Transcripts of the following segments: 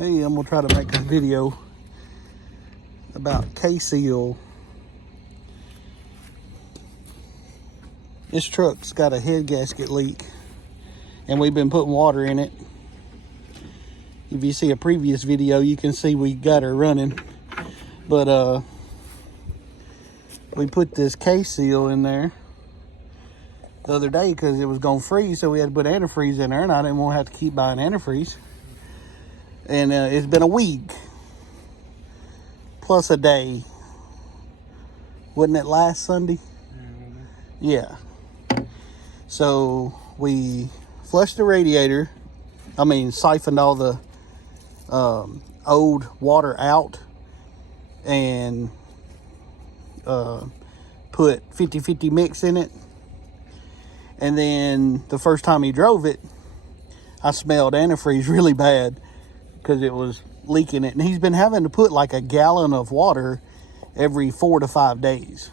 Hey, I'm gonna try to make a video about K-Seal. This truck's got a head gasket leak and we've been putting water in it. If you see a previous video, you can see we got her running. But we put this K-Seal in there the other day because it was gonna freeze, so we had to put antifreeze in there, and I didn't want to have to keep buying antifreeze. And it's been a week plus a day. Wasn't it last Sunday? Yeah. So we flushed the radiator. I mean, siphoned all the old water out and put 50-50 mix in it. And then the first time he drove it, I smelled antifreeze really bad because it was leaking it. And he's been having to put like a gallon of water every 4 to 5 days.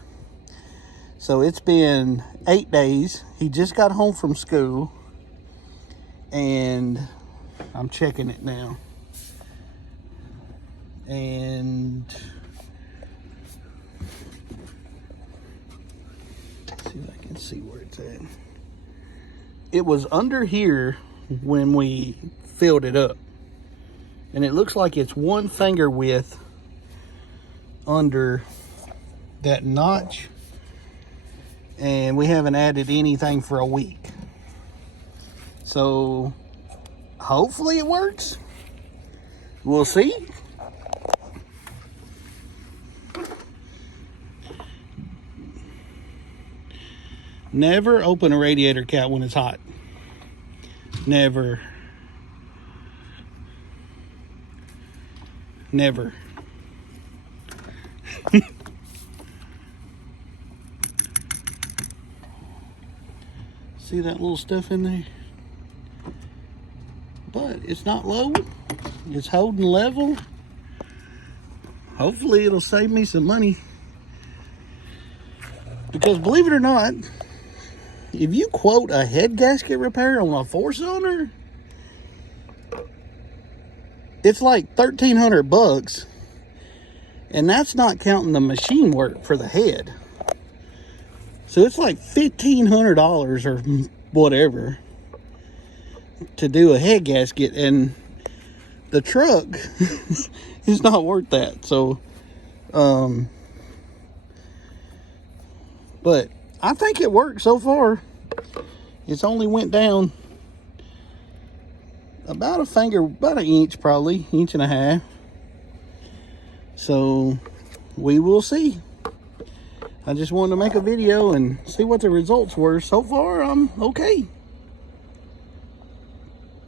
So it's been 8 days. He just got home from school and I'm checking it now. And let's see if I can see where it's at. It was under here when we filled it up. And it looks like it's 1 finger width under that notch. And we haven't added anything for a week. So hopefully it works. We'll see. Never open a radiator cap when it's hot. Never. Never. See that little stuff in there? But it's not low. It's holding level. Hopefully it'll save me some money. Because believe it or not, if you quote a head gasket repair on a 4-cylinder, it's like $1,300, and that's not counting the machine work for the head. So it's like $1,500 or whatever to do a head gasket, and the truck is not worth that. So, but I think it worked so far. It's only went down about a finger, about an inch, probably, 1.5 inches. So we will see. I just wanted to make a video and see what the results were. So far, I'm okay.